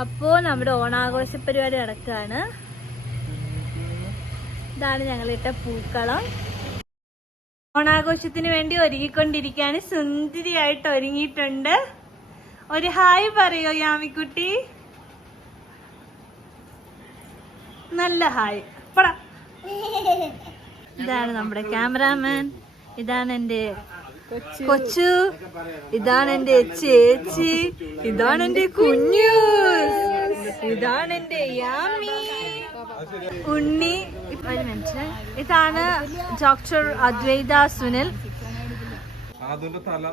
അപ്പോ നമ്മുടെ ഓണാഘോഷ പരിപാടി നടക്കുകയാണ് ഇതാണ് ഞങ്ങളിട്ട പൂക്കളം. ഓണാഘോഷത്തിന് വേണ്ടി ഒരുങ്ങിക്കൊണ്ടിരിക്കുകയാണ് സുന്ദരിയായിട്ട് ഒരുങ്ങിയിട്ടുണ്ട്. ഒരു ഹായ് പറയോ യാമിക്കുട്ടി? നല്ല ഹായ്. പടാ. ഇതാണ് നമ്മുടെ ക്യാമറാമാൻ. ഇതാണ് എന്റെ കൊച്ചു. ഇതാണ് എന്റെ ചേച്ചി. ഇതാണ് എന്റെ കുഞ്ഞു. ഇതാണ് എന്റെ യാമി. ഉണ്ണി. ഒരു മിനിറ്റ്. ഇതാണ് ഡോക്ടർ അദ്വൈത സുനിൽ. തല.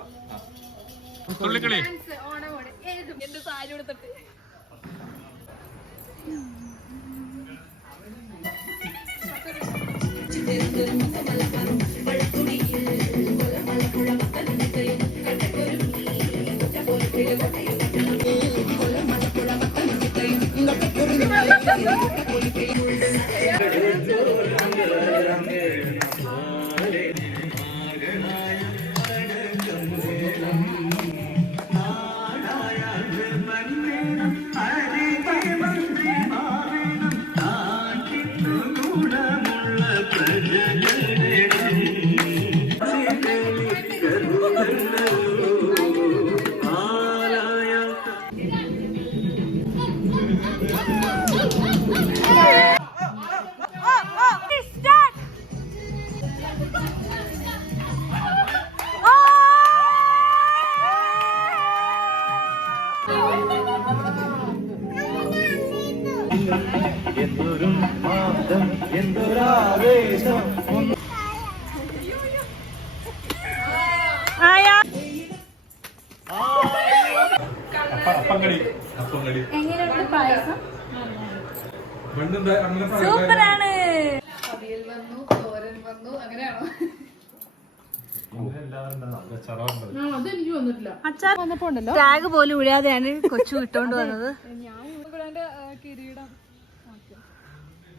എന്തൊരു മാറ്റം എന്തൊരാവേശം പായസം? പണ്ട് അങ്ങനെ സൂപ്പറാണ്. അച്ചാർ ടാഗ് പോലും ഇടാതെയാണ് കൊച്ചു ഇട്ടോണ്ട് വന്നത്.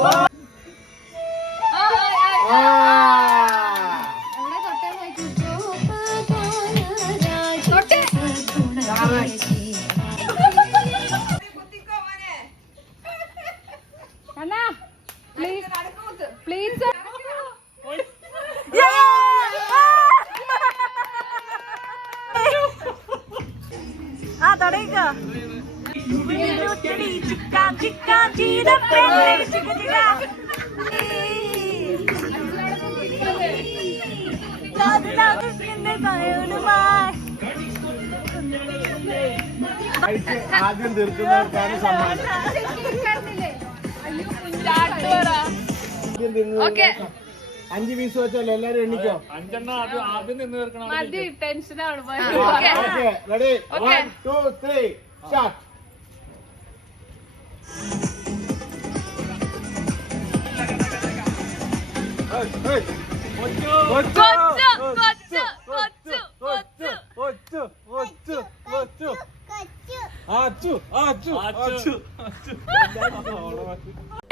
ആ. തുടങ്ങിക്കോ പ്ലീസ് ചിക്കാൻ ചെയ്ത പെണ്ണെ ചിക്ക കയറുമായി ആദ്യം തീർക്കുന്നവർക്കാണ് സമ്മാനം. ആദ്യം തിന്നുന്നവർക്ക് അഞ്ച് പീസ് വെച്ചല്ലോ എല്ലാരും എണ്ണിക്കോ? മതി ടെൻഷനാണ് okay. Ready one two three start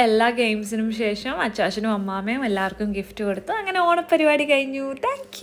എല്ലാ ഗെയിംസിനും ശേഷം അച്ചാച്ചനും അമ്മാമയും എല്ലാവർക്കും ഗിഫ്റ്റ് കൊടുത്തു. അങ്ങനെ ഓണപ്പരിപാടി കഴിഞ്ഞു. താങ്ക്